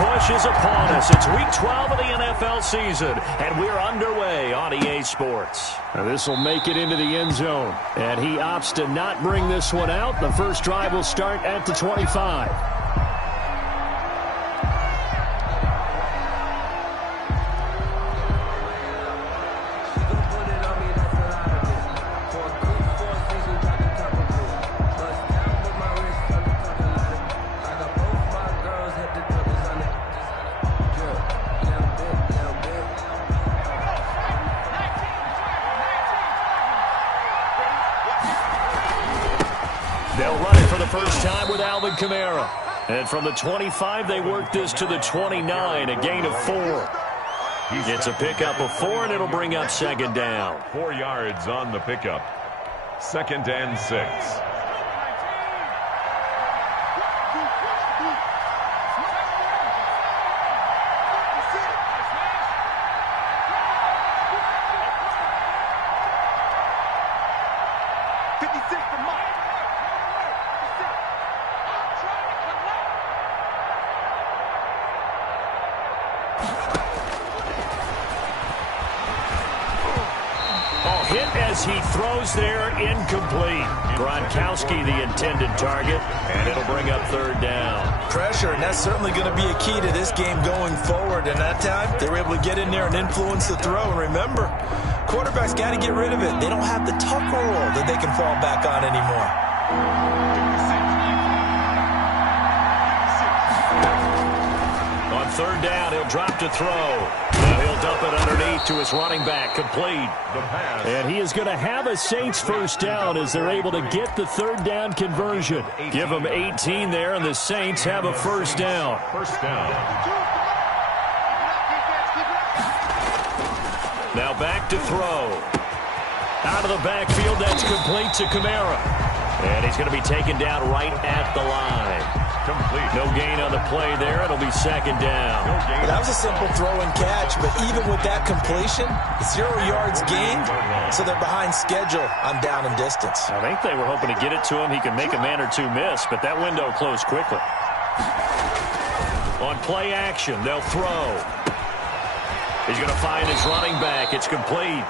push is upon us. It's Week 12 of the NFL season, and we're underway on EA Sports. This will make it into the end zone, and he opts to not bring this one out. The first drive will start at the 25. They'll run it for the first time with Alvin Kamara. And from the 25, they work this to the 29, a gain of 4. It's a pickup of 4, and it'll bring up second down. 4 yards on the pickup. 2nd and 6. Hit as he throws there, incomplete. Gronkowski the intended target, and it'll bring up third down. Pressure, and that's certainly going to be a key to this game going forward. And that time, they were able to get in there and influence the throw. And remember, quarterbacks got to get rid of it. They don't have the tuck rule that they can fall back on anymore. On third down, he'll drop to throw. Now he'll dump it underneath to his running back, complete. The pass. And he is going to have a Saints first down as they're able to get the third down conversion. Give them 18 there, and the Saints have a first down. First down. Now back to throw. Out of the backfield, that's complete to Kamara. And he's going to be taken down right at the line. Complete. No gain on the play there. It'll be second down. That was a simple throw and catch, but even with that completion, 0 yards gained, so they're behind schedule on down and distance. I think they were hoping to get it to him. He could make a man or two miss, but that window closed quickly. On play action, they'll throw. He's going to find his running back. It's complete.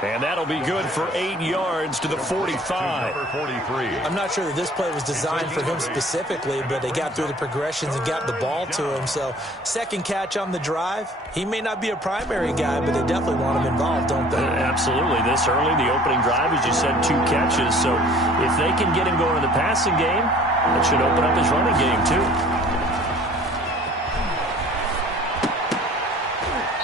And that'll be good for 8 yards to the 45. Number 43. I'm not sure that this play was designed for him specifically, but they got through the progressions and got the ball to him. So second catch on the drive. He may not be a primary guy, but they definitely want him involved, don't they? Absolutely. This early, the opening drive, as you said, 2 catches. So if they can get him going in the passing game, it should open up his running game too.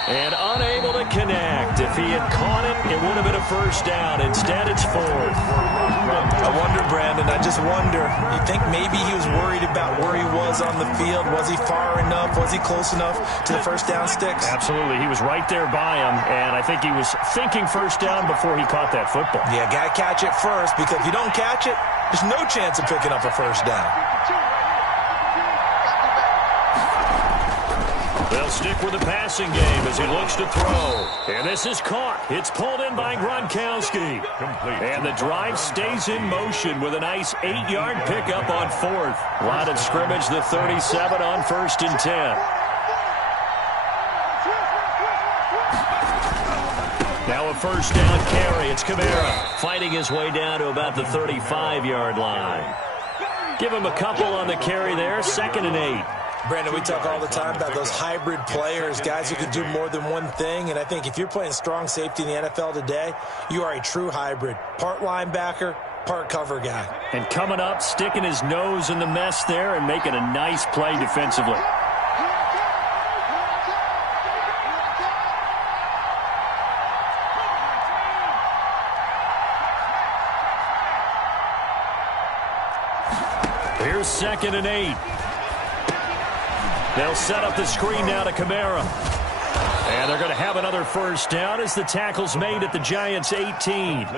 And unable to connect. If he had caught it, it would have been a first down. Instead, it's 4th. I wonder, Brandon, I just wonder. You think maybe he was worried about where he was on the field? Was he far enough? Was he close enough to the first down sticks? Absolutely. He was right there by him, and I think he was thinking first down before he caught that football. Yeah, got to catch it first, because if you don't catch it, there's no chance of picking up a first down. They'll stick with the passing game as he looks to throw. And this is caught. It's pulled in by Gronkowski. Complete. And the drive stays in motion with a nice 8-yard pickup on 4th. Line of scrimmage, the 37 on 1st and 10. Now a first down carry. It's Kamara fighting his way down to about the 35-yard line. Give him a couple on the carry there. 2nd and 8. Brandon, we talk all the time about those hybrid players, guys who can do more than one thing. And I think if you're playing strong safety in the NFL today, you are a true hybrid. Part linebacker, part cover guy. And coming up, sticking his nose in the mess there and making a nice play defensively. Here's 2nd and 8. They'll set up the screen now to Kamara. And they're going to have another first down as the tackle's made at the Giants' 18.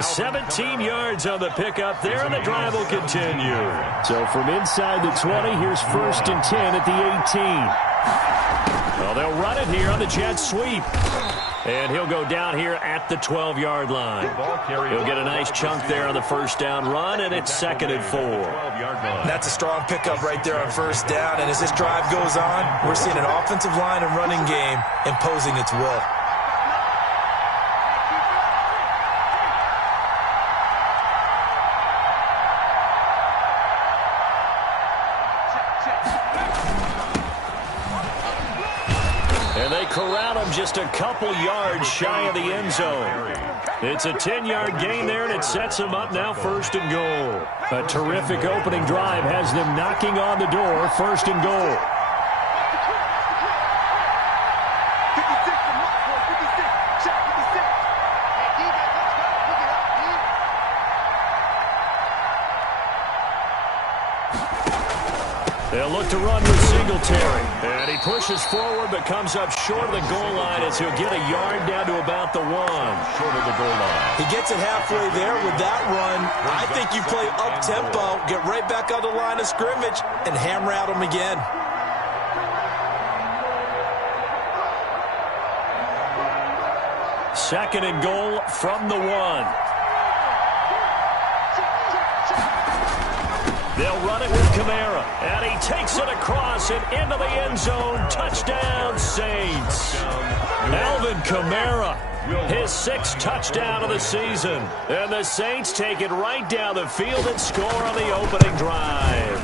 17 yards on the pickup there, and the drive will continue. So from inside the 20, here's 1st and 10 at the 18. Well, they'll run it here on the jet sweep. And he'll go down here at the 12-yard line. He'll get a nice chunk there on the first down run, and it's 2nd and 4. That's a strong pickup right there on first down. And as this drive goes on, we're seeing an offensive line and running game imposing its will. And they corral him just a couple yards shy of the end zone. It's a 10-yard gain there, and it sets him up now 1st and goal. A terrific opening drive has them knocking on the door, 1st and goal. They'll look to run with Singletary. And he pushes forward but comes up short of the goal line as he'll get a yard down to about the 1. Short of the goal line. He gets it halfway there with that run. I think you play up-tempo, get right back on the line of scrimmage, and hammer at him again. Second and goal from the 1. They'll run it with Kamara, and he takes it across and into the end zone. Touchdown, Saints. Alvin Kamara, his 6th touchdown of the season. And the Saints take it right down the field and score on the opening drive.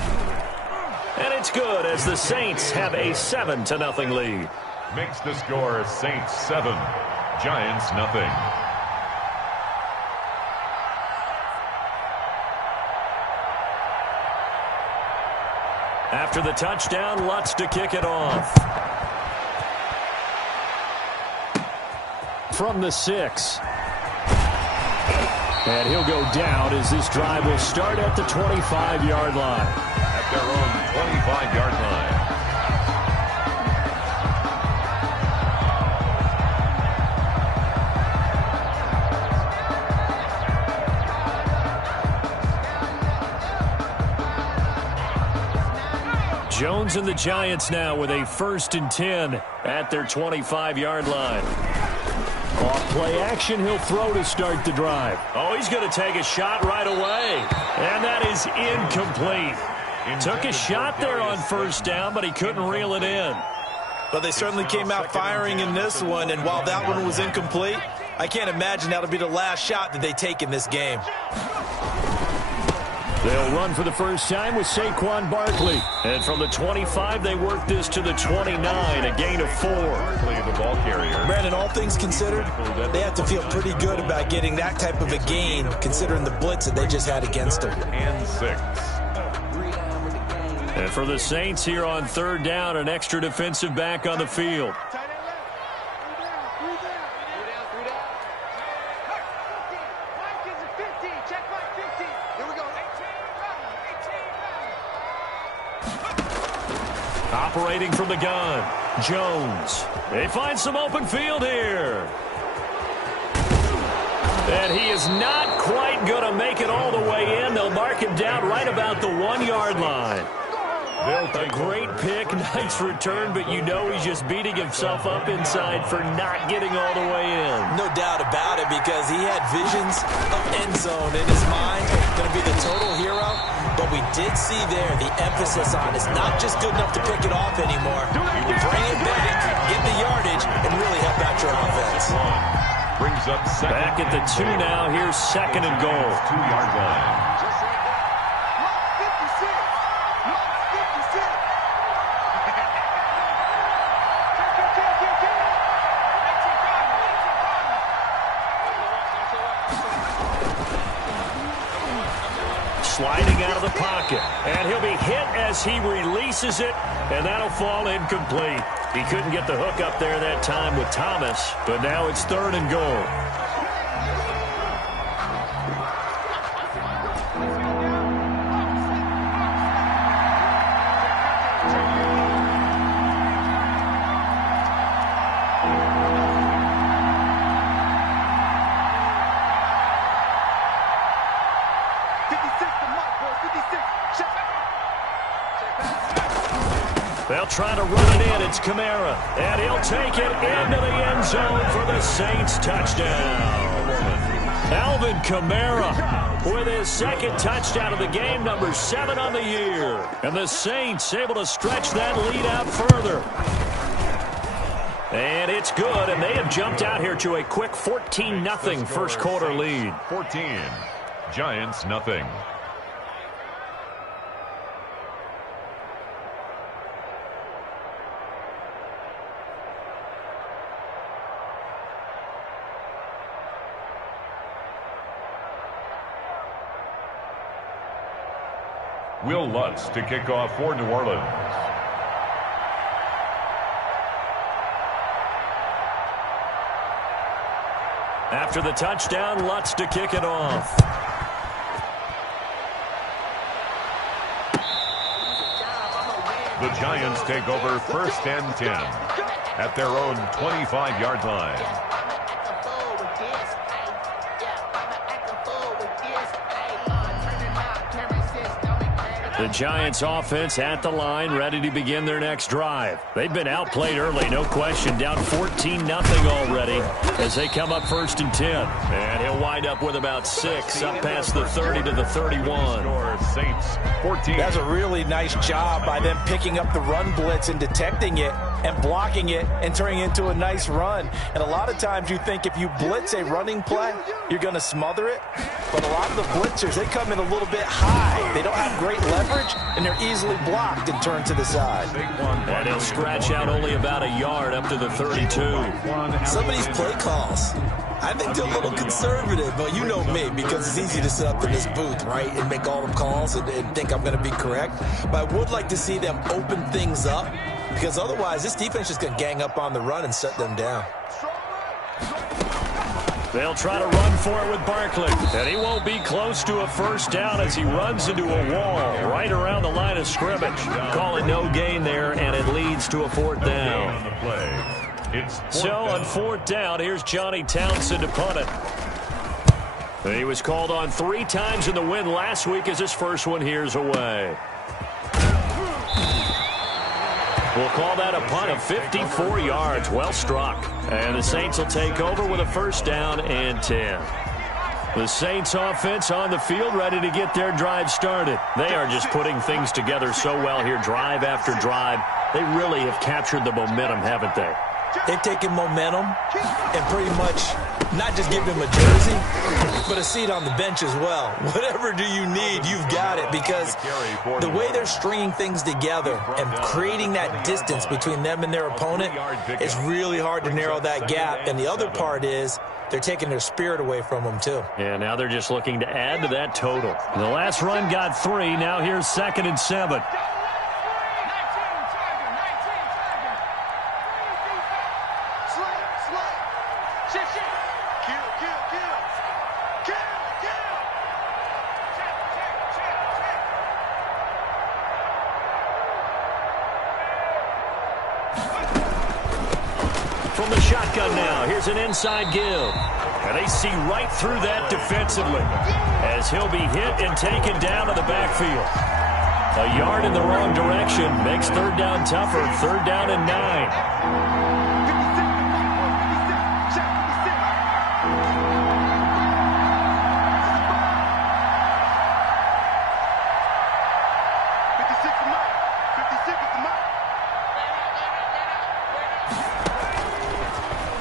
And it's good as the Saints have a 7-0 lead. Makes the score Saints 7, Giants nothing. After the touchdown, Lutz to kick it off. From the 6. And he'll go down as this drive will start at the 25-yard line. At their own 25-yard line. Jones and the Giants now with a 1st and 10 at their 25-yard line. Off play action, he'll throw to start the drive. Oh, he's going to take a shot right away. And that is incomplete. Took a shot there on first down, but he couldn't reel it in. But they certainly came out firing in this one, and while that one was incomplete, I can't imagine that'll be the last shot that they take in this game. They'll run for the first time with Saquon Barkley. And from the 25, they work this to the 29, a gain of 4. Barkley, the ball carrier. Brandon, all things considered, they have to feel pretty good about getting that type of a gain, considering the blitz that they just had against them. And 6. And for the Saints here on 3rd down, an extra defensive back on the field. Operating from the gun, Jones. They find some open field here. And he is not quite going to make it all the way in. They'll mark him down right about the 1-yard line. A great pick, nice return, but you know he's just beating himself up inside for not getting all the way in. No doubt about it, because he had visions of end zone in his mind. Going to be the total hero, but we did see there the emphasis on it's not just good enough to pick it off anymore. Bring it back, get the yardage, and really help out your offense. Brings up second. Back at the 2 now. Here's 2nd and goal. 2-yard line. Sliding out of the pocket, and he'll be hit as he releases it, and that'll fall incomplete. He couldn't get the hook up there that time with Thomas, but now it's 3rd and goal. try to run it in. It's Kamara. And he'll take it into the end zone for the Saints touchdown. Alvin Kamara with his second touchdown of the game, number 7 on the year. And the Saints able to stretch that lead out further. And it's good, and they have jumped out here to a quick 14-0 first quarter lead. 14, Giants nothing. Will Lutz to kick off for New Orleans. After the touchdown, Lutz to kick it off. The Giants take over 1st and 10 at their own 25-yard line. The Giants offense at the line, ready to begin their next drive. They've been outplayed early, no question, down 14-0 already as they come up 1st and 10. And he'll wind up with about 6, up past the 30 to the 31. Saints 14. That's a really nice job by them picking up the run blitz and detecting it and blocking it and turning it into a nice run. And a lot of times you think if you blitz a running play, you're going to smother it. But a lot of the blitzers, they come in a little bit high. They don't have great leverage, and they're easily blocked and turned to the side. And he'll scratch out only about a yard up to the 32. Some of these play calls, I think they're a little conservative, but you know me, because it's easy to sit up in this booth, right, and make all the calls and think I'm going to be correct. But I would like to see them open things up, because otherwise this defense is going to gang up on the run and shut them down. They'll try to run for it with Barkley, and he won't be close to a first down as he runs into a wall right around the line of scrimmage. Call it no gain there, and it leads to a 4th down. So on 4th down, here's Johnny Townsend to punt it. He was called on 3 times in the win last week as his first one here's away. We'll call that a punt of 54 yards. Well struck. And the Saints will take over with a 1st down and 10. The Saints offense on the field ready to get their drive started. They are just putting things together so well here, drive after drive. They really have captured the momentum, haven't they? They've taken momentum and pretty much not just give him a jersey, but a seat on the bench as well. Whatever do you need, you've got it, because the way they're stringing things together and creating that distance between them and their opponent, it's really hard to narrow that gap. And the other part is they're taking their spirit away from them, too. Yeah, now they're just looking to add to that total. The last run got 3. Now here's 2nd and 7. From the shotgun now, here's an inside give. And they see right through that defensively as he'll be hit and taken down to the backfield. A yard in the wrong direction makes 3rd down tougher. 3rd down and 9.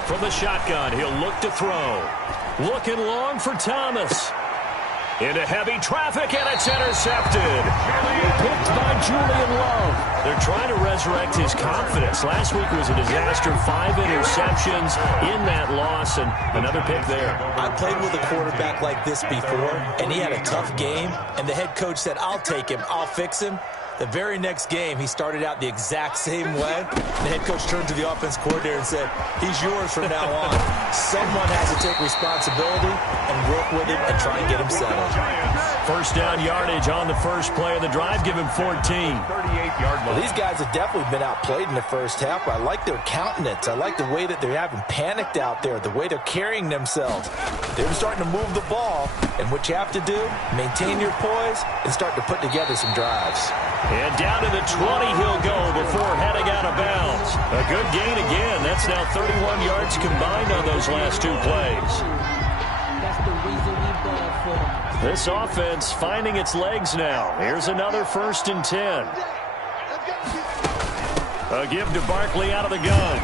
From the shotgun, he'll look to throw. Looking long for Thomas. Into heavy traffic, and it's intercepted. Picked by Julian Love. They're trying to resurrect his confidence. Last week was a disaster. 5 interceptions in that loss, and another pick there. I played with a quarterback like this before, and he had a tough game, and the head coach said, I'll take him, I'll fix him. The very next game, he started out the exact same way. The head coach turned to the offense coordinator and said, he's yours from now on. Someone has to take responsibility and work with him and try and get him settled. 1st down yardage on the first play of the drive. Give him 14. Well, these guys have definitely been outplayed in the first half. I like their countenance. I like the way that they haven't panicked out there, the way they're carrying themselves. They're starting to move the ball, and what you have to do, maintain your poise and start to put together some drives. And down to the 20 he'll go before heading out of bounds. A good gain again. That's now 31 yards combined on those last two plays. This offense finding its legs now. Here's another 1st and 10. A give to Barkley out of the gun.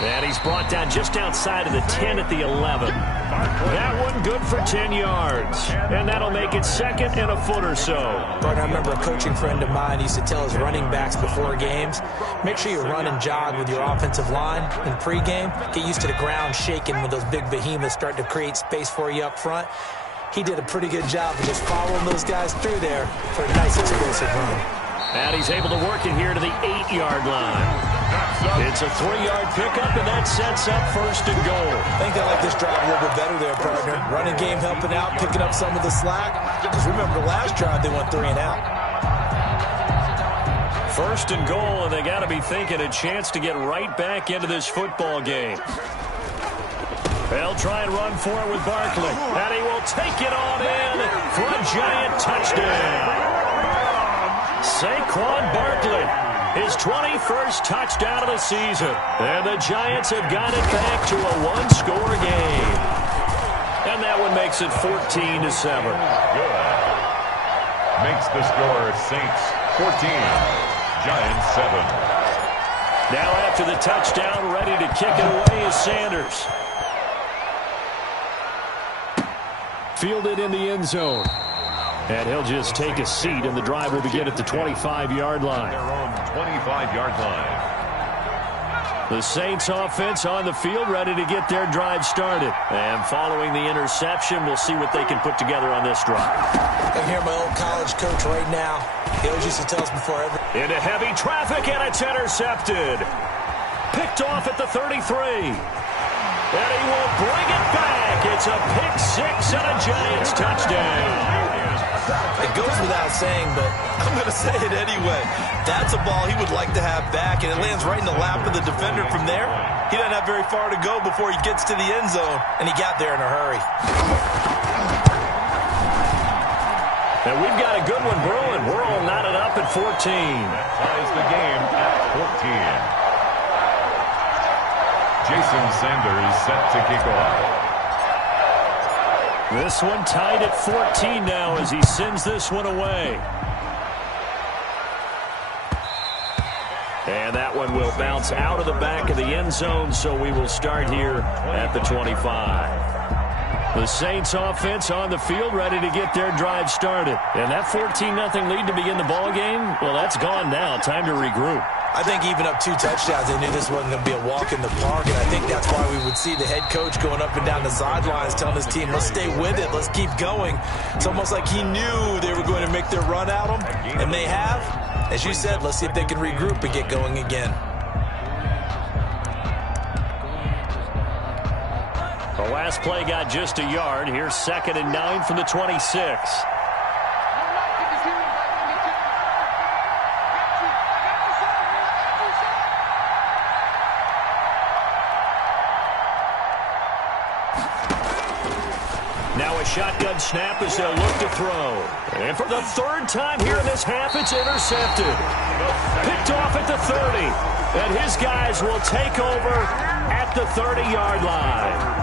And he's brought down just outside of the 10 at the 11. That one good for 10 yards. And that'll make it 2nd and a foot or so. But I remember a coaching friend of mine used to tell his running backs before games, make sure you run and jog with your offensive line in pregame. Get used to the ground shaking when those big behemoths start to create space for you up front. He did a pretty good job of just following those guys through there for a nice explosive run. And he's able to work it here to the 8-yard line. It's a 3-yard pickup, and that sets up 1st and goal. I think they like this drive a little bit better there, partner. Running game helping out, picking up some of the slack. Because remember, the last drive they went 3 and out. 1st and goal, and they got to be thinking a chance to get right back into this football game. They'll try and run for it with Barkley. And he will take it on in for a giant touchdown. Saquon Barkley, his 21st touchdown of the season. And the Giants have got it back to a one-score game. And that one makes it 14-7. Good. Makes the score Saints 14, Giants 7. Now after the touchdown, ready to kick it away is Sanders. Fielded in the end zone. And he'll just take a seat, and the drive will begin at the 25-yard line. Their own 25-yard line. The Saints offense on the field, ready to get their drive started. And following the interception, we'll see what they can put together on this drive. I can hear my old college coach right now. He always used to tell us before every... Into heavy traffic, and it's intercepted. Picked off at the 33. And he will bring it back. It's a pick 6 and a Giants touchdown. It goes without saying, but I'm going to say it anyway. That's a ball he would like to have back, and it lands right in the lap of the defender from there. He doesn't have very far to go before he gets to the end zone, and he got there in a hurry. And we've got a good one brewing. We're all knotted up at 14. Ties the game at 14. Jason Sanders set to kick off. This one tied at 14 now as he sends this one away. And that one will bounce out of the back of the end zone, so we will start here at the 25. The Saints offense on the field, ready to get their drive started. And that 14-0 lead to begin the ball game, well, that's gone now. Time to regroup. I think even up 2 touchdowns, they knew this wasn't going to be a walk in the park, and I think that's why we would see the head coach going up and down the sidelines telling his team, let's stay with it, let's keep going. It's almost like he knew they were going to make their run at him, and they have. As you said, let's see if they can regroup and get going again. The last play got just a yard. Here's 2nd and 9 from the 26. Now a shotgun snap as they'll look to throw. And for the 3rd time here in this half, it's intercepted. Picked off at the 30. And his guys will take over at the 30-yard line.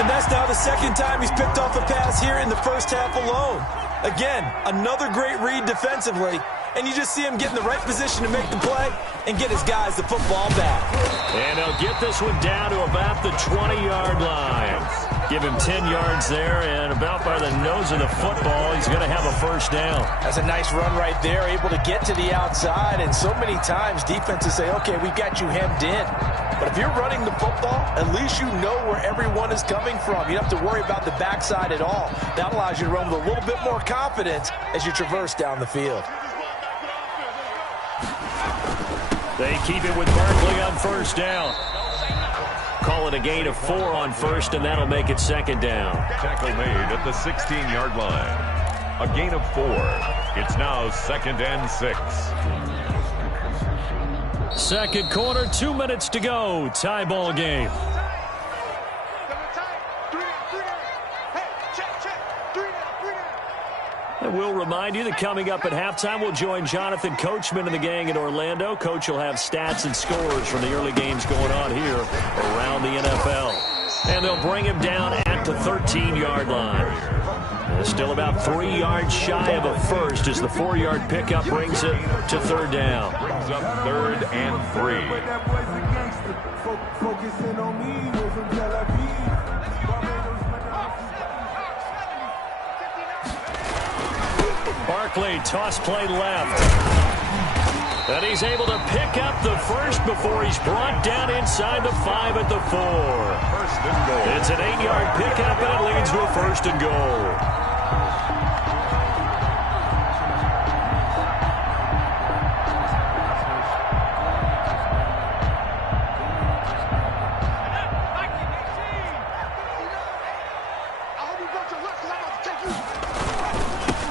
And that's now the 2nd time he's picked off a pass here in the first half alone. Again, another great read defensively. And you just see him get in the right position to make the play and get his guys the football back. And he'll get this one down to about the 20-yard line. Give him 10 yards there, and about by the nose of the football, he's going to have a first down. That's a nice run right there, able to get to the outside. And so many times defenses say, okay, we've got you hemmed in. But if you're running the football, at least you know where everyone is coming from. You don't have to worry about the backside at all. That allows you to run with a little bit more confidence as you traverse down the field. They keep it with Barkley on first down. Call it a gain of 4 on first, and that'll make it 2nd down. Tackle made at the 16-yard line. A gain of 4. It's now 2nd and 6. Second quarter, 2 minutes to go. Tie ball game. And we'll remind you that coming up at halftime, we'll join Jonathan Coachman and the gang in Orlando. Coach will have stats and scores from the early games going on here around the NFL. And they'll bring him down at the 13-yard line. Still about 3 yards shy of a first as the 4-yard pickup brings it to third down. Brings up 3rd and 3. Barkley, toss play left. And he's able to pick up the first before he's brought down inside the 5 at the 4. 1st and goal. It's an 8-yard pickup, and it leads to a 1st and goal.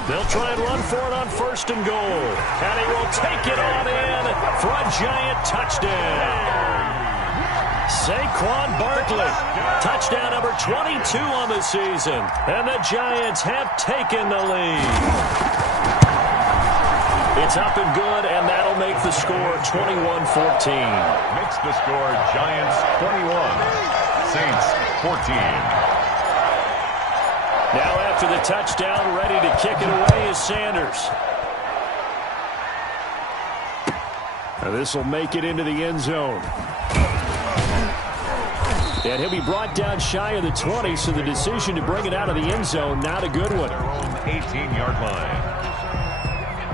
They'll try and run for it on 1st and goal. And he will take it on in for a giant touchdown. Saquon Barkley, touchdown number 22 on the season. And the Giants have taken the lead. It's up and good, and that'll make the score 21-14. Makes the score Giants 21, Saints 14. Now after the touchdown, ready to kick it away is Sanders. And this will make it into the end zone. And he'll be brought down shy of the 20, so the decision to bring it out of the end zone, not a good one. Their own 18-yard line.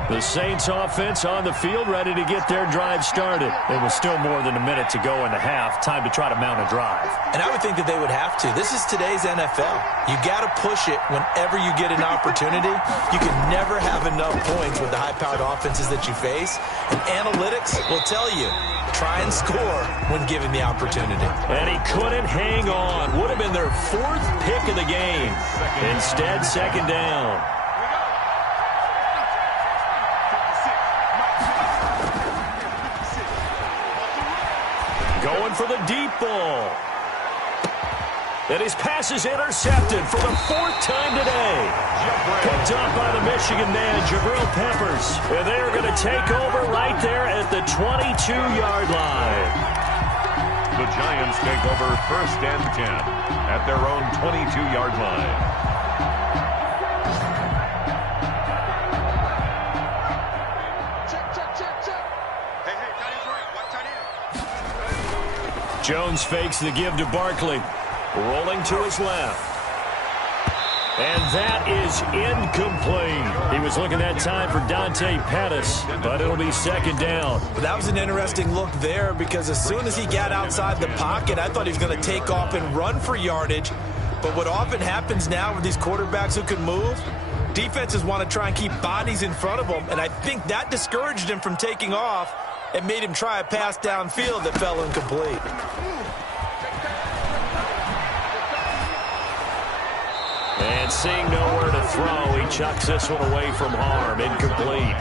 The Saints offense on the field, ready to get their drive started. It was still more than a minute to go in the half. Time to try to mount a drive. And I would think that they would have to. This is today's NFL. You got to push it whenever you get an opportunity. You can never have enough points with the high-powered offenses that you face. And analytics will tell you, try and score when given the opportunity. And he couldn't hang on. Would have been their 4th pick of the game. Instead, 2nd down. Going for the deep ball. And his pass is intercepted for the 4th time today. Picked up by the Michigan man, Jabril Peppers. And they're going to take over right there at the 22-yard line. The Giants take over 1st and 10 at their own 22-yard line. Jones fakes the give to Barkley. Rolling to his left. And that is incomplete. He was looking that time for Dante Pettis, but it'll be 2nd down. But that was an interesting look there because as soon as he got outside the pocket, I thought he was going to take off and run for yardage. But what often happens now with these quarterbacks who can move, defenses want to try and keep bodies in front of them, and I think that discouraged him from taking off and made him try a pass downfield that fell incomplete. And seeing nowhere to throw, he chucks this one away from harm. Incomplete.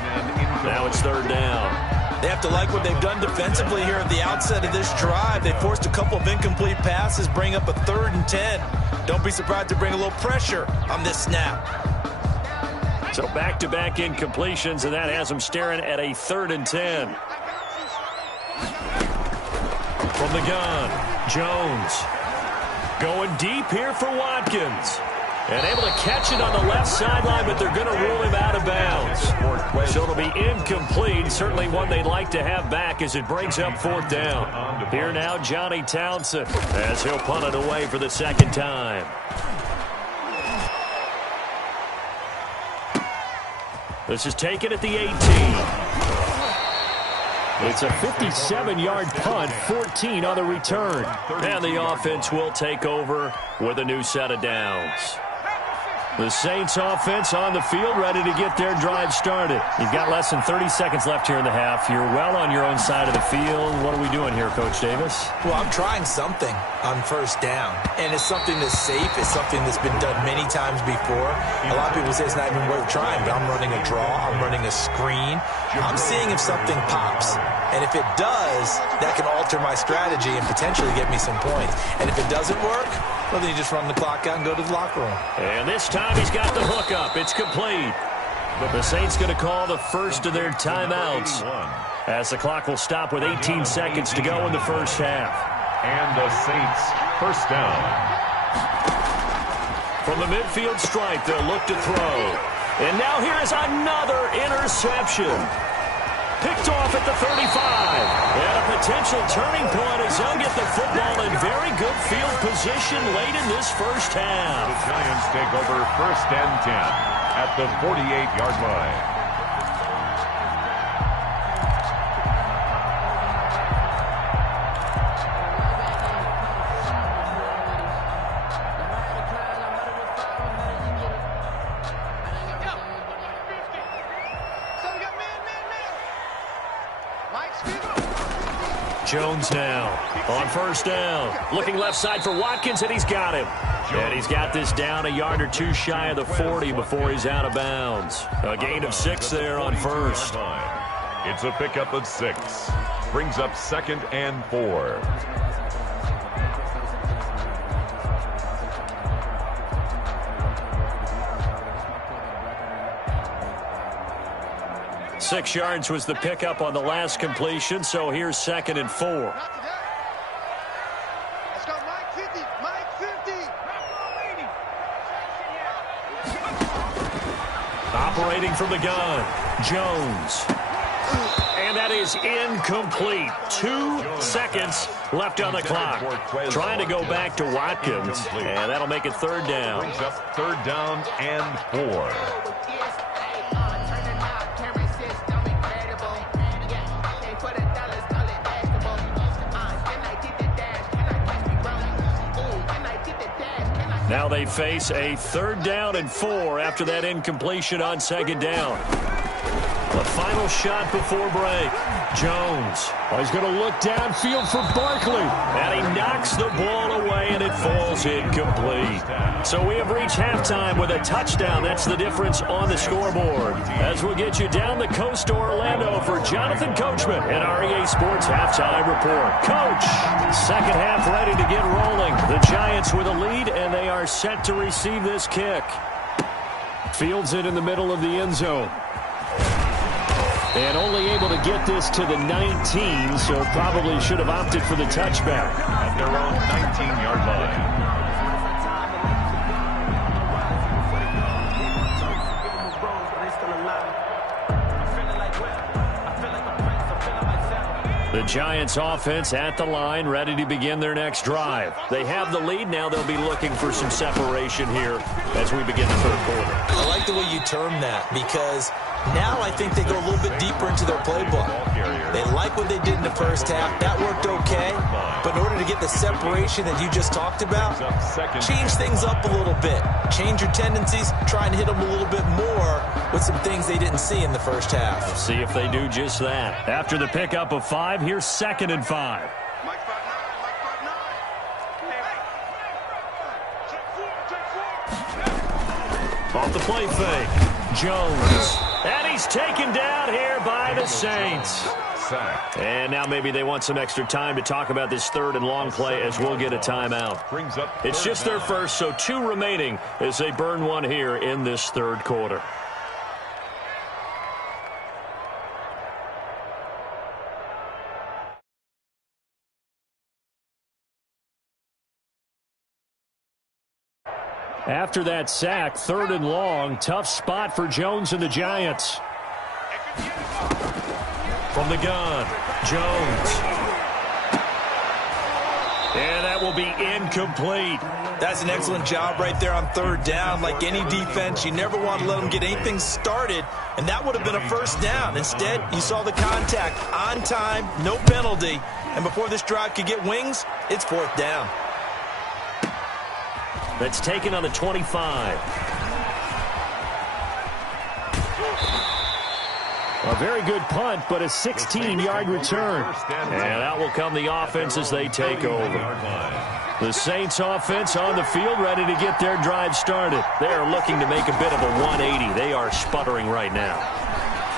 Now it's 3rd down. They have to like what they've done defensively here at the outset of this drive. They forced a couple of incomplete passes, bring up a 3rd and 10. Don't be surprised to bring a little pressure on this snap. So back-to-back incompletions, and that has them staring at a 3rd and 10. From the gun, Jones. Going deep here for Watkins. And able to catch it on the left sideline, but they're going to rule him out of bounds. So it'll be incomplete. Certainly one they'd like to have back as it brings up 4th down. Here now, Johnny Townsend, as he'll punt it away for the 2nd time. This is taken at the 18. It's a 57-yard punt, 14 on the return. And the offense will take over with a new set of downs. The Saints offense on the field, ready to get their drive started. You've got less than 30 seconds left here in the half. You're well on your own side of the field. What are we doing here, Coach Davis? Well, I'm trying something on 1st down. And it's something that's safe. It's something that's been done many times before. A lot of people say it's not even worth trying, but I'm running a draw. I'm running a screen. I'm seeing if something pops. And if it does, that can alter my strategy and potentially get me some points. And if it doesn't work, well, then you just run the clock out and go to the locker room. And this time he's got the hook up. It's complete. The Saints going to call the first of their timeouts as the clock will stop with 18 seconds to go in the first half. And the Saints first down. From the midfield stripe, they'll look to throw. And now here is another interception. Picked off at the 35. And a potential turning point as they'll get the football in very good field position late in this first half. The Giants take over first and 10 at the 48-yard line. Jones now on first down. Looking left side for Watkins, and he's got him. And he's got this down a yard or two shy of the 40 before he's out of bounds. A gain of 6 there on first. It's a pickup of 6. Brings up 2nd and 4. Six yards was the pickup on the last completion, so here's 2nd and 4. Let's go, Mike 50, Mike 50. Operating from the gun, Jones. And that is incomplete. 2 seconds left on the clock. Trying to go back to Watkins, and that'll make it 3rd down. Brings up 3rd down and 4. Now they face a 3rd down and 4 after that incompletion on 2nd down. The final shot before break. Jones. Oh, he's going to look downfield for Barkley. And he knocks the ball away, and it falls incomplete. So we have reached halftime with a touchdown. That's the difference on the scoreboard. As we'll get you down the coast to Orlando for Jonathan Coachman and our EA Sports Halftime Report. Coach, second half ready to get rolling. The Giants with a lead, and they are set to receive this kick. Fields it in the middle of the end zone. And only able to get this to the 19, so probably should have opted for the touchback. At their own 19-yard line. The Giants offense at the line, ready to begin their next drive. They have the lead. Now they'll be looking for some separation here as we begin the 3rd quarter. I like the way you term that, because now I think they go a little bit deeper into their playbook. They like what they did in the first half. That worked okay. But in order to get the separation that you just talked about, change things up a little bit. Change your tendencies. Try and hit them a little bit more with some things they didn't see in the first half. See if they do just that. After the pickup of 5, here's 2nd and 5. Mike 5-9, Mike 5-9. Off the play fake. Jones. And he's taken down here by the Saints. And now maybe they want some extra time to talk about this 3rd and long play as we'll get a timeout. It's just their first, so 2 remaining as they burn one here in this 3rd quarter. After that sack, 3rd and long, tough spot for Jones and the Giants. From the gun, Jones. And that will be incomplete. That's an excellent job right there on 3rd down. Like any defense, you never want to let them get anything started, and that would have been a 1st down. Instead, you saw the contact on time, no penalty, and before this drive could get wings, it's 4th down. That's taken on the 25. A very good punt, but a 16-yard return. And out will come the offense as they take over. The Saints offense on the field, ready to get their drive started. They are looking to make a bit of a 180. They are sputtering right now.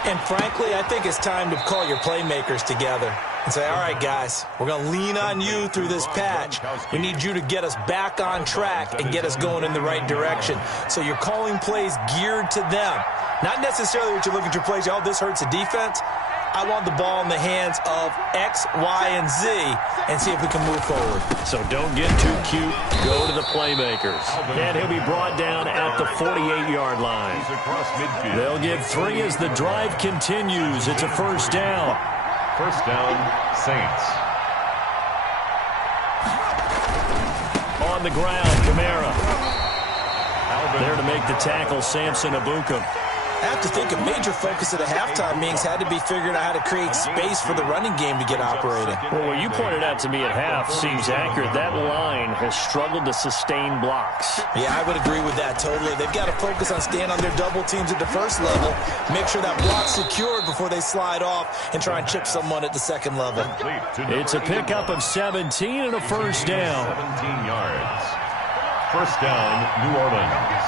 And frankly, I think it's time to call your playmakers together. and say, all right, guys, we're going to lean on you through this patch. We need you to get us back on track and get us going in the right direction. So you're calling plays geared to them. Not necessarily what you're looking to plays, oh, this hurts the defense. I want the ball in the hands of X, Y, and Z and see if we can move forward. So don't get too cute. Go to the playmakers. And he'll be brought down at the 48-yard line. They'll get 3 as the drive continues. It's a first down. First down, Saints. On the ground, Kamara. There to make the tackle, Samson Abuka. I have to think a major focus of the halftime meetings had to be figuring out how to create space for the running game to get operating. Well, what you pointed out to me at half seems accurate. That line has struggled to sustain blocks. Yeah, I would agree with that totally. They've got to focus on staying on their double teams at the first level, make sure that block's secured before they slide off and try and chip someone at the second level. It's a pickup of 17 and a first down. 17 yards. First down, New Orleans.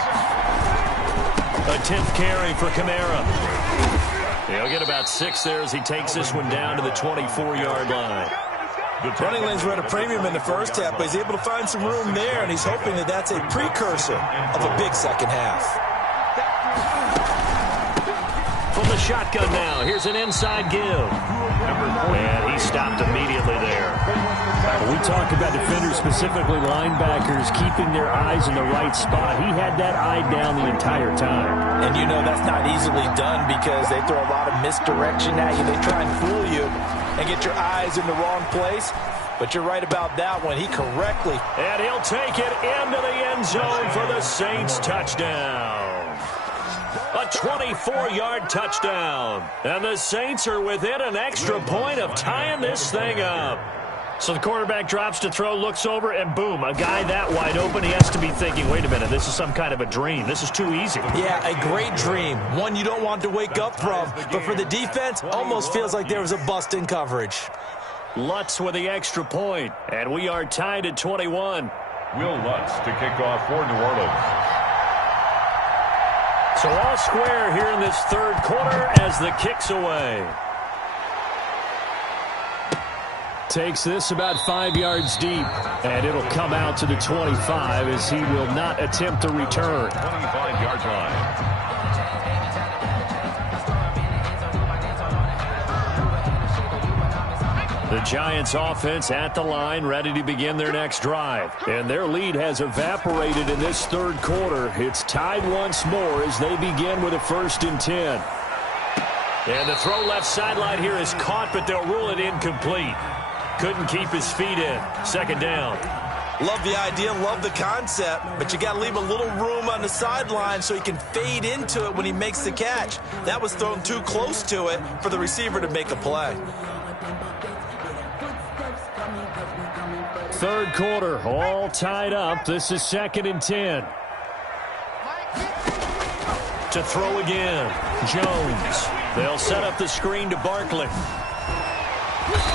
A 10th carry for Kamara. He'll get about 6 there as he takes this one down to the 24-yard line. The running lanes were at a premium in the first half, but he's able to find some room there, and he's hoping that that's a precursor of a big second half. From the shotgun now, here's an inside give. And he stopped immediately there. We talk about defenders, specifically linebackers, keeping their eyes in the right spot. He had that eye down the entire time. And you know that's not easily done because they throw a lot of misdirection at you. They try and fool you and get your eyes in the wrong place. But you're right about that one. He correctly. And he'll take it into the end zone for the Saints touchdown. A 24-yard touchdown. And the Saints are within an extra point of tying this thing up. So the quarterback drops to throw, looks over, and boom, a guy that wide open. He has to be thinking, wait a minute, this is some kind of a dream. This is too easy. Yeah, a great dream. One you don't want to wake up from. But for the defense, almost feels like there was a bust in coverage. Lutz with the extra point, and we are tied at 21. Will Lutz to kick off for New Orleans. So all square here in this third quarter as the kick's away. Takes this about 5 yards deep, and it'll come out to the 25 as he will not attempt to return. 25-yard line. The Giants offense at the line, ready to begin their next drive. And their lead has evaporated in this third quarter. It's tied once more as they begin with a 1st and 10. And the throw left sideline here is caught, but they'll rule it incomplete. Couldn't keep his feet in. 2nd down. Love the idea, love the concept, but you got to leave a little room on the sideline so he can fade into it when he makes the catch. That was thrown too close to it for the receiver to make a play. Third quarter, all tied up. This is 2nd and 10. To throw again, Jones. They'll set up the screen to Barkley.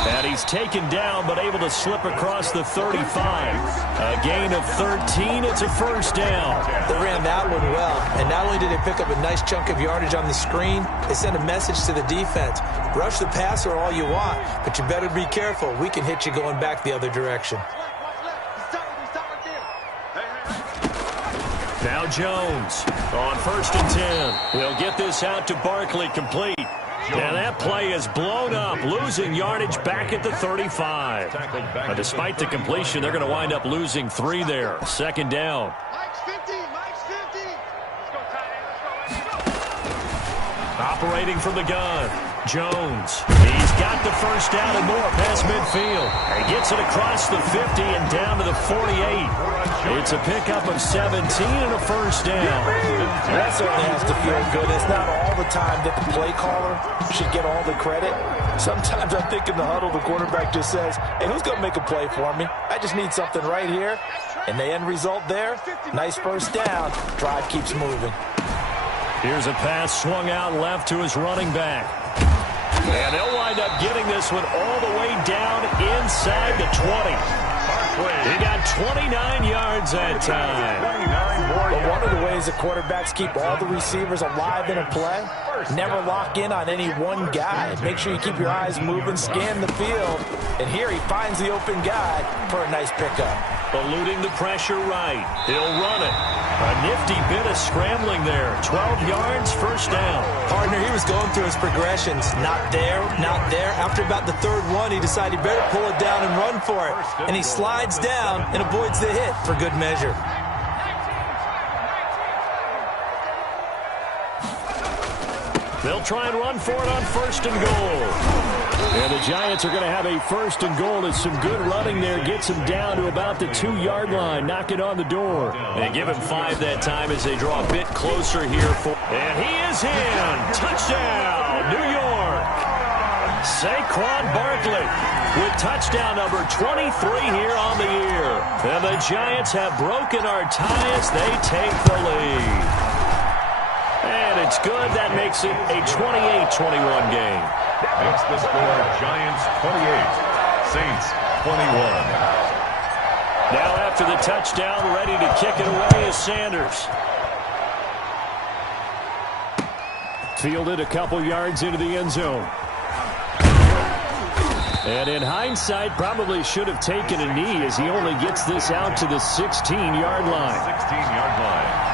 And he's taken down, but able to slip across the 35. A gain of 13. It's a 1st down. They ran that one well. And not only did they pick up a nice chunk of yardage on the screen, they sent a message to the defense. Rush the passer all you want, but you better be careful. We can hit you going back the other direction. Now Jones on 1st and 10. He'll get this out to Barkley, complete. And that play is blown up, losing yardage back at the 35. But despite the completion, they're going to wind up losing 3 there. 2nd down. Operating from the gun, Jones. He's got the 1st down and more past midfield. He gets it across the 50 and down to the 48. It's a pickup of 17 and a 1st down. That certainly has to feel good. It's not all the time that the play caller should get all the credit. Sometimes I think in the huddle, the quarterback just says, hey, who's going to make a play for me? I just need something right here. And the end result there, nice 1st down. Drive keeps moving. Here's a pass swung out left to his running back. And they'll wind up getting this one all the way down inside the 20. He got 29 yards that time. But one of the ways that quarterbacks keep all the receivers alive in a play, never lock in on any one guy. Make sure you keep your eyes moving, scan the field, and here he finds the open guy for a nice pickup. Eluding the pressure right. He'll run it. A nifty bit of scrambling there. 12 yards, first down. Partner, he was going through his progressions. Not there, not there. After about the third one, he decided he better pull it down and run for it. And he slides down and avoids the hit for good measure. They'll try and run for it on first and goal. And the Giants are going to have a first and goal. As some good running there gets him down to about the 2-yard line. Knock it on the door. They give him 5 that time as they draw a bit closer here. And he is in. Touchdown, New York. Saquon Barkley with touchdown number 23 here on the year. And the Giants have broken our tie as they take the lead. And it's good. That makes it a 28-21 game. Makes the score Giants 28, Saints 21. Now after the touchdown, ready to kick it away is Sanders. Fielded a couple yards into the end zone. And in hindsight, probably should have taken a knee as he only gets this out to the 16-yard line. 16-yard line.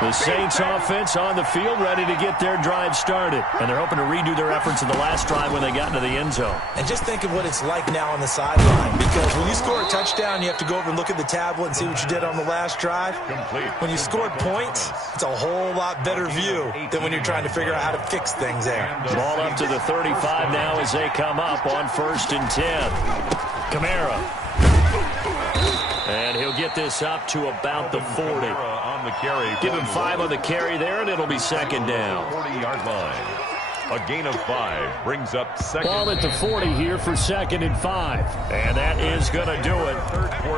The Saints offense on the field ready to get their drive started. And they're hoping to redo their efforts in the last drive when they got into the end zone. And just think of what it's like now on the sideline. Because when you score a touchdown, you have to go over and look at the tablet and see what you did on the last drive. Complete. When you scored points, it's a whole lot better view than when you're trying to figure out how to fix things there. Ball up to the 35 now as they come up on 1st and 10. Kamara. And he'll get this up to about the 40. On the carry. Give him 5 on the carry there, and it'll be second down. 40-yard line. A gain of 5 brings up second. Ball at the 40 here for 2nd and 5. And that is going to do it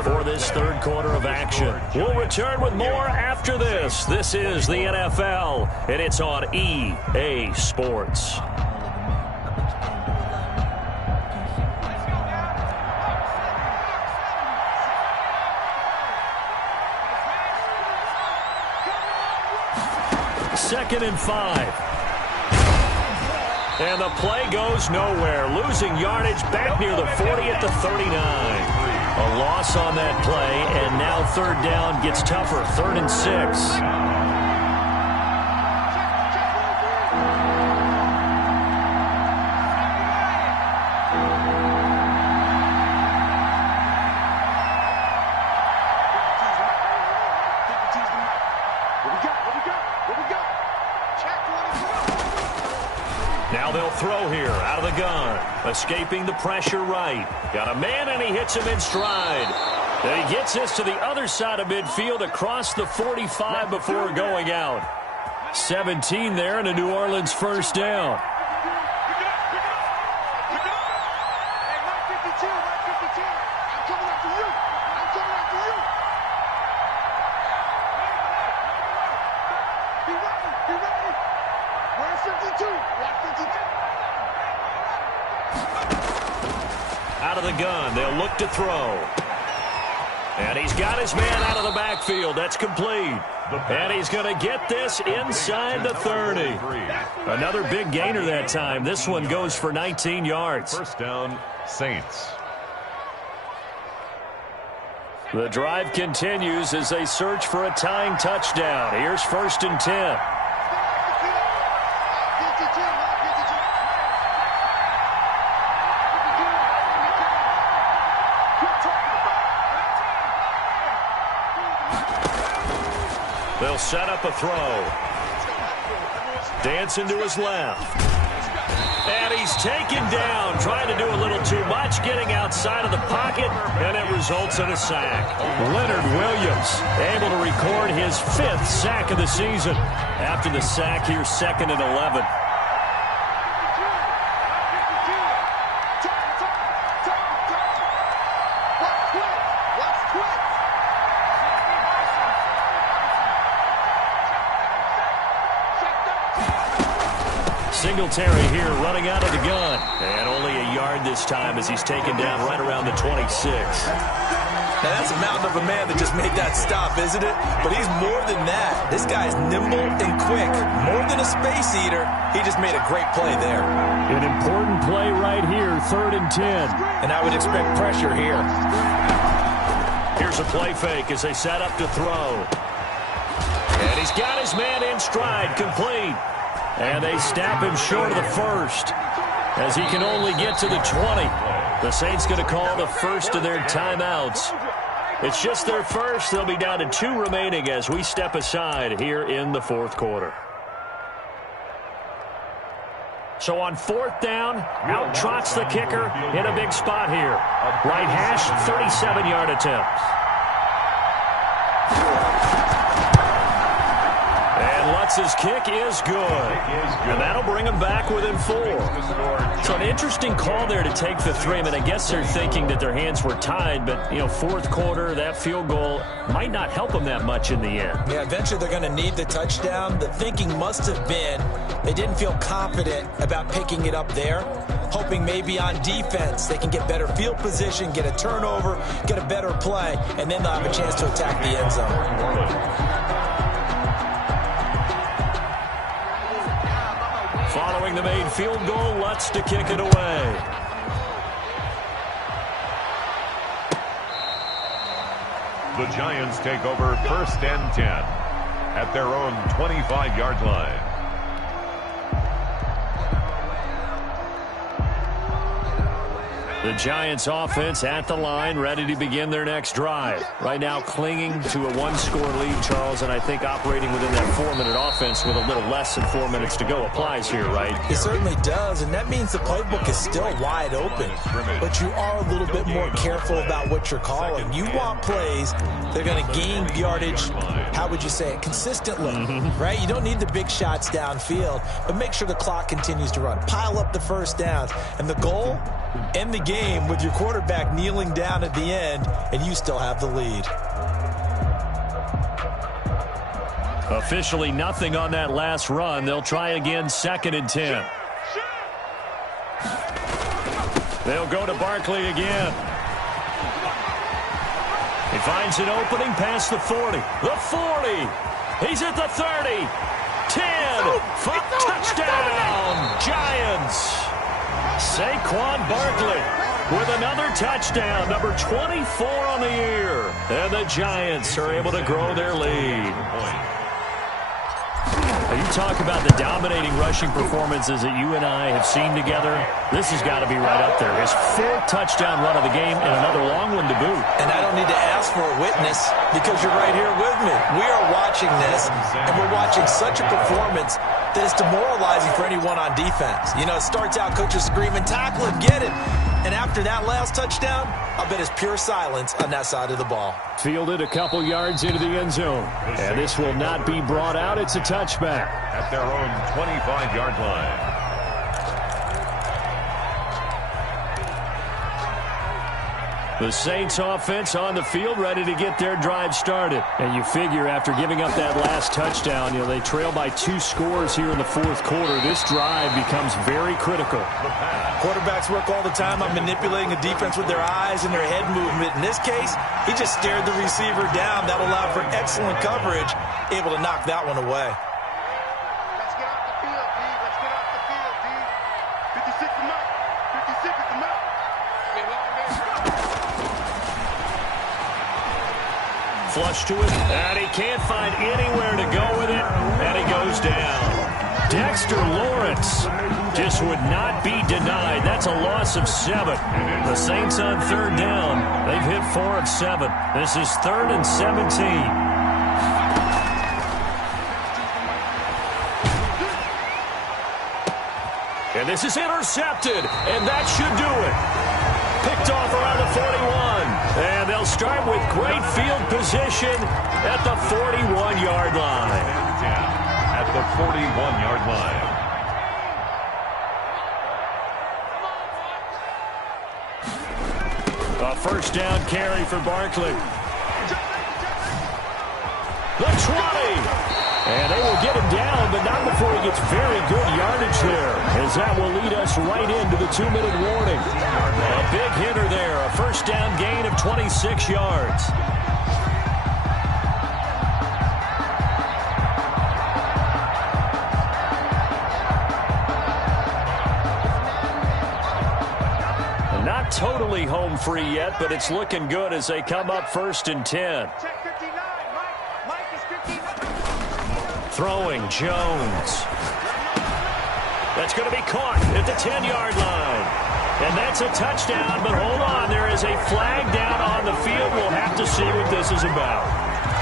for this third quarter of action. We'll return with more after this. This is the NFL, and it's on EA Sports. Second and 5. And the play goes nowhere. Losing yardage back near the 40 at the 39. A loss on that play, and now third down gets tougher. 3rd and 6. Now they'll throw here out of the gun. Escaping the pressure right. Got a man, and he hits him in stride. And he gets this to the other side of midfield across the 45 before going out. 17 there, and a New Orleans first down. Out of the gun, they'll look to throw. And he's got his man out of the backfield. That's complete. And he's going to get this inside the 30. Another big gainer that time. This one goes for 19 yards. First down, Saints. The drive continues as they search for a tying touchdown. Here's 1st and 10. They'll set up a throw. Dancing to his left. And he's taken down, trying to do a little too much, getting outside of the pocket, and it results in a sack. Leonard Williams able to record his 5th sack of the season. After the sack, here's 2nd and 11. Singletary here running out of the gun. And only a yard this time as he's taken down right around the 26. Now, that's a mountain of a man that just made that stop, isn't it? But he's more than that. This guy's nimble and quick. More than a space eater. He just made a great play there. An important play right here, 3rd and 10. And I would expect pressure here. Here's a play fake as they set up to throw. And he's got his man in stride, complete. And they snap him short of the first as he can only get to the 20. The Saints going to call the first of their timeouts. It's just their first. They'll be down to 2 remaining as we step aside here in the 4th quarter. So on 4th down, out trots the kicker in a big spot here. Right hash, 37-yard attempt. And Lutz's kick is good. And that'll bring him back within 4. So an interesting call there to take the 3. I mean, I guess they're thinking that their hands were tied, but, 4th quarter, that field goal might not help them that much in the end. Yeah, eventually they're going to need the touchdown. The thinking must have been they didn't feel confident about picking it up there, hoping maybe on defense they can get better field position, get a turnover, get a better play, and then they'll have a chance to attack the end zone. Following the made field goal, Lutz to kick it away. The Giants take over 1st and 10 at their own 25-yard line. The Giants offense at the line, ready to begin their next drive. Right now clinging to a 1-score lead, Charles, and I think operating within that 4-minute offense with a little less than 4 minutes to go applies here, right? It certainly does, and that means the playbook is still wide open. But you are a little bit more careful about what you're calling. You want plays that are going to gain yardage, how would you say it, consistently, right? You don't need the big shots downfield, but make sure the clock continues to run. Pile up the first downs, and the goal, end the game with your quarterback kneeling down at the end, and you still have the lead. Officially nothing on that last run. They'll try again, 2nd and 10. They'll go to Barkley again. He finds an opening past the 40. The 40. He's at the 30. 10. Touchdown, Giants. Saquon Barkley with another touchdown, number 24 on the year. And the Giants are able to grow their lead. You talk about the dominating rushing performances that you and I have seen together. This has got to be right up there. His 4th touchdown run of the game and another long one to boot. And I don't need to ask for a witness because you're right here with me. We are watching this, and we're watching such a performance that is demoralizing for anyone on defense. It starts out coaches screaming, tackle it, get it. And after that last touchdown, I'll bet it's pure silence on that side of the ball. Fielded a couple yards into the end zone. And this will not be brought out. It's a touchback. At their own 25-yard line. The Saints offense on the field ready to get their drive started. And you figure after giving up that last touchdown, they trail by 2 scores here in the 4th quarter. This drive becomes very critical. Quarterbacks work all the time on manipulating a defense with their eyes and their head movement. In this case, he just stared the receiver down. That allowed for excellent coverage, able to knock that one away. Let's get off the field, D. Let's get off the field, D. 56 them up. 56 them up. Been a long day. Flush to it, and he can't find anywhere to go with it, and he goes down. Dexter Lawrence just would not be denied. That's a loss of 7. The Saints on 3rd down. They've hit 4 of 7. This is 3rd and 17. And this is intercepted, and that should do it. Picked off around the 41. And they'll start with great field position at the 41-yard line. At the 41-yard line. A 1st down carry for Barkley. The 20. And they will get him down, but not before he gets very good yardage there, as that will lead us right into the 2-minute warning. A big hitter there, a first down gain of 26 yards. Not totally home free yet, but it's looking good as they come up 1st and 10. Throwing, Jones. That's going to be caught at the 10-yard line. And that's a touchdown, but hold on. There is a flag down on the field. We'll have to see what this is about.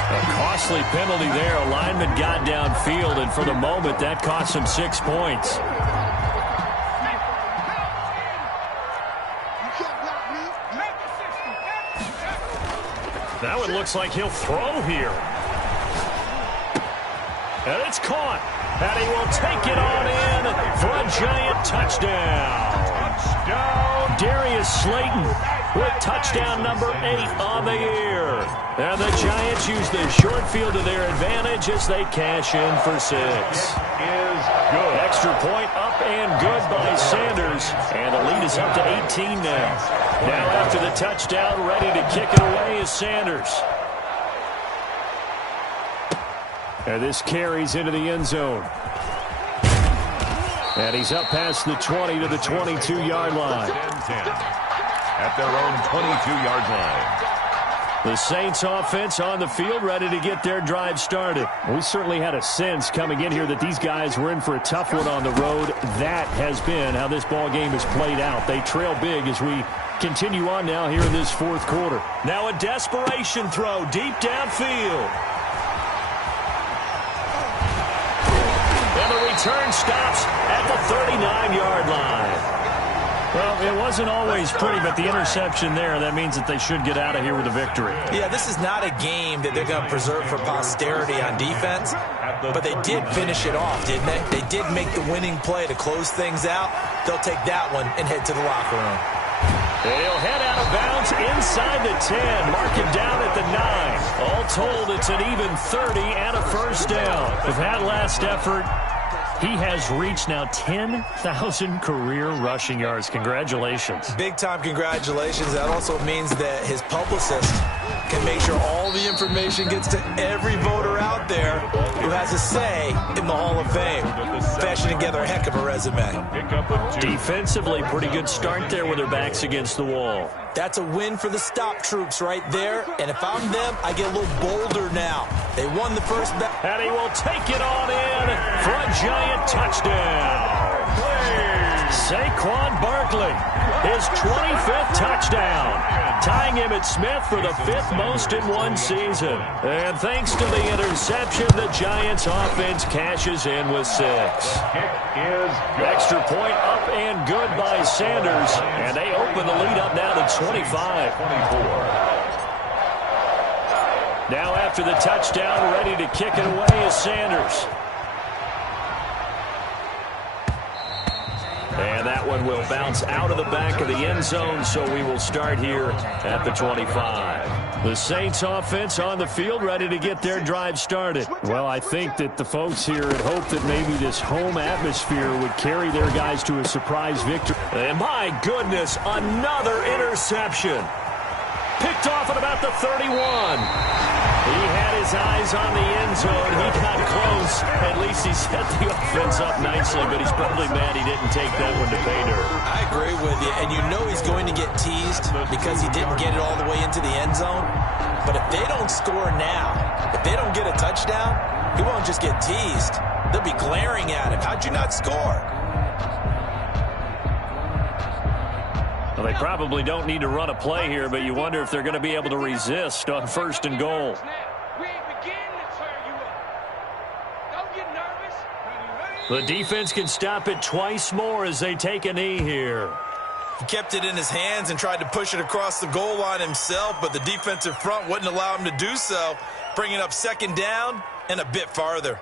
A costly penalty there. A lineman got downfield, and for the moment, that cost him 6 points. That one looks like he'll throw here. And it's caught. And he will take it on in for a giant touchdown. Darius Slayton with touchdown number 8 on the year. And the Giants use the short field to their advantage as they cash in for 6. Extra point up and good by Sanders. And the lead is up to 18 now. Now after the touchdown, ready to kick it away is Sanders. And this carries into the end zone. And he's up past the 20 to the 22-yard line. At their own 22-yard line. The Saints offense on the field, ready to get their drive started. We certainly had a sense coming in here that these guys were in for a tough one on the road. That has been how this ball game has played out. They trail big as we continue on now here in this 4th quarter. Now a desperation throw deep downfield. And the return stops at the 39-yard line. Well, it wasn't always pretty, but the interception there, that means that they should get out of here with a victory. Yeah, this is not a game that they're going to preserve for posterity on defense, but they did finish it off, didn't they? They did make the winning play to close things out. They'll take that one and head to the locker room. He'll head out of bounds inside the 10, mark him down at the 9. All told, it's an even 30 and a first down. With that last effort, he has reached now 10,000 career rushing yards. Congratulations. Big-time congratulations. That also means that his publicist can make sure all the information gets to every voter out there who has a say in the Hall of Fame. Fashion together a heck of a resume. Defensively, pretty good start there with their backs against the wall. That's a win for the stop troops right there. And if I'm them, I get a little bolder now. They won the first back. And he will take it on in for a giant touchdown. Saquon Barkley, his 25th touchdown, tying him at Smith for the 5th most in one season. And thanks to the interception, the Giants offense cashes in with 6. Extra point up and good by Sanders, and they open the lead up now to 25. Now after the touchdown, ready to kick it away is Sanders. And that one will bounce out of the back of the end zone, so we will start here at the 25. The Saints offense on the field, ready to get their drive started. Well, I think that the folks here had hoped that maybe this home atmosphere would carry their guys to a surprise victory. And my goodness, another interception. Picked off at about the 31. He had his eyes on the end zone. He got close. At least he set the offense up nicely, but he's probably mad he didn't take that one to pay dirt. I agree with you, and you know he's going to get teased because he didn't get it all the way into the end zone. But if they don't score now, if they don't get a touchdown, he won't just get teased. They'll be glaring at him. How'd you not score? Well, they probably don't need to run a play here, but you wonder if they're going to be able to resist on 1st and goal. The defense can stop it twice more as they take a knee here. He kept it in his hands and tried to push it across the goal line himself, but the defensive front wouldn't allow him to do so, bringing up 2nd down and a bit farther.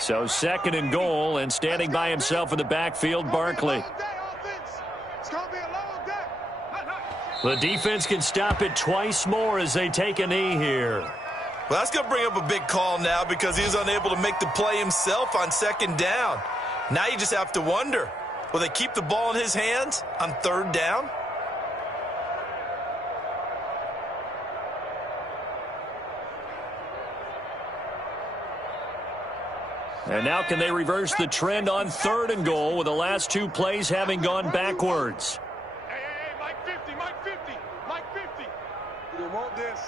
So 2nd and goal, and standing by himself in the backfield, Barkley. The defense can stop it twice more as they take a knee here. Well, that's going to bring up a big call now because he was unable to make the play himself on 2nd down. Now you just have to wonder, will they keep the ball in his hands on 3rd down? And now can they reverse the trend on 3rd and goal with the last 2 plays having gone backwards? Hey, Mike 50, Mike 50, Mike 50. You want this?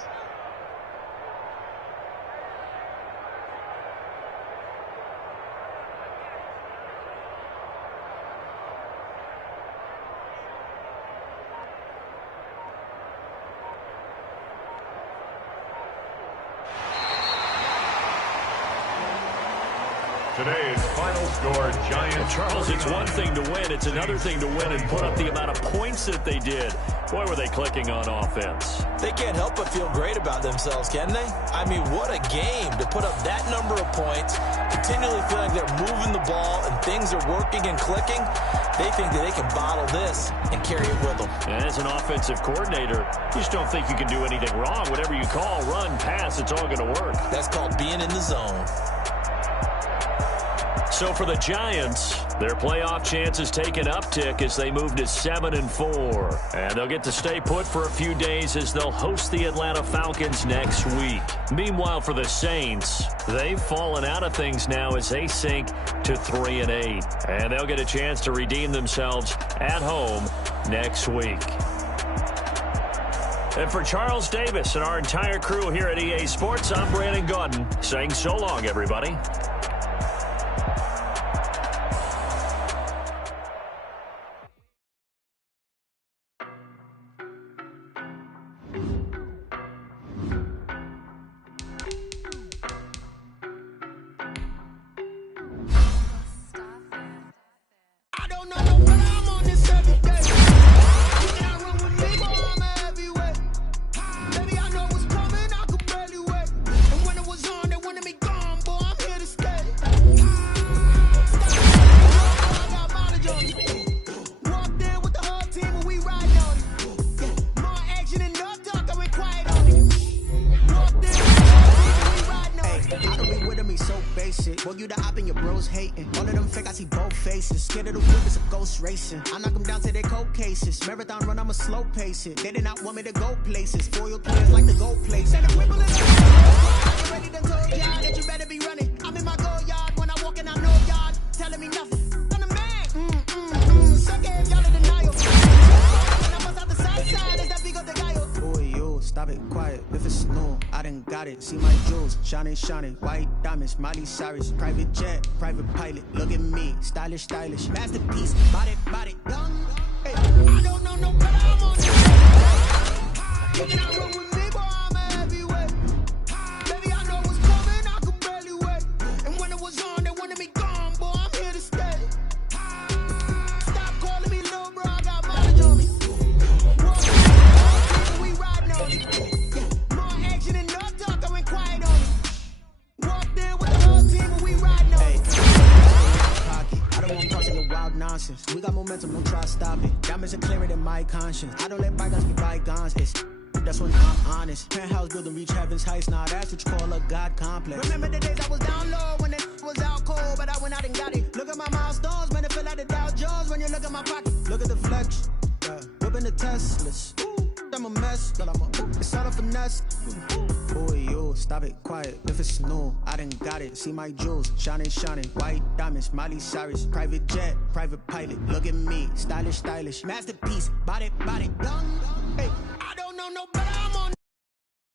Today's final score, Giants. Charles, it's one thing to win. It's another thing to win and put up the amount of points that they did. Boy, were they clicking on offense. They can't help but feel great about themselves, can they? I mean, what a game to put up that number of points, continually feel like they're moving the ball and things are working and clicking. They think that they can bottle this and carry it with them. And as an offensive coordinator, you just don't think you can do anything wrong. Whatever you call, run, pass, it's all going to work. That's called being in the zone. So for the Giants, their playoff chances take an uptick as they move to 7-4. And they'll get to stay put for a few days as they'll host the Atlanta Falcons next week. Meanwhile, for the Saints, they've fallen out of things now as they sink to 3-8. And they'll get a chance to redeem themselves at home next week. And for Charles Davis and our entire crew here at EA Sports, I'm Brandon Gaudin saying so long, everybody. I knock them down to their cold cases. Marathon run, I'm a slow pace it. They did not want me to go places. Foil players like the gold place. And the wibble is I'm ready to told y'all that you better be running. I'm in my go yard when I walk in, I know y'all telling me nothing. I'm the man. Suck it, y'all in denial. When I bust out the side side, is that big of the guy? Boy, yo, stop it, quiet. If it's no, I done got it. See my jewels, shining, shining. White diamonds, Miley Cyrus. Private jet, private pilot. Look at me, stylish, stylish. Masterpiece, body, young. Hey, I don't know no better, I'm on this. You cannot run with me, boy, I'm a heavyweight. Baby, I know what's coming, I could barely wait. And when it was on, they wanted me gone, boy, I'm here to stay. Stop calling me little bro, I got mileage on me. We riding on it. More action and no talk, I went quiet on it. Walked in with the whole team and we riding on it. I don't want causing your wild nonsense. We got momentum, don't try to stop it. Diamonds are clearer than my conscience. I don't let bygones be bygones. That's when I'm honest. Penthouse building reach heaven's heights. Now that's what you call a God complex. Remember the days I was down low when it was out cold, but I went out and got it. Look at my milestones, man, it feel like the Dow Jones when you look at my pocket. Look at the flex, whipping the Teslas. I'm a mess, girl, it's all a finesse. Boy, yo, stop it, quiet. If it's no, I done got it. See my jewels, shining, shining. White diamonds, Miley Cyrus. Private jet, private pilot. Look at me, stylish, stylish. Masterpiece, body, young. Hey, I don't know no better.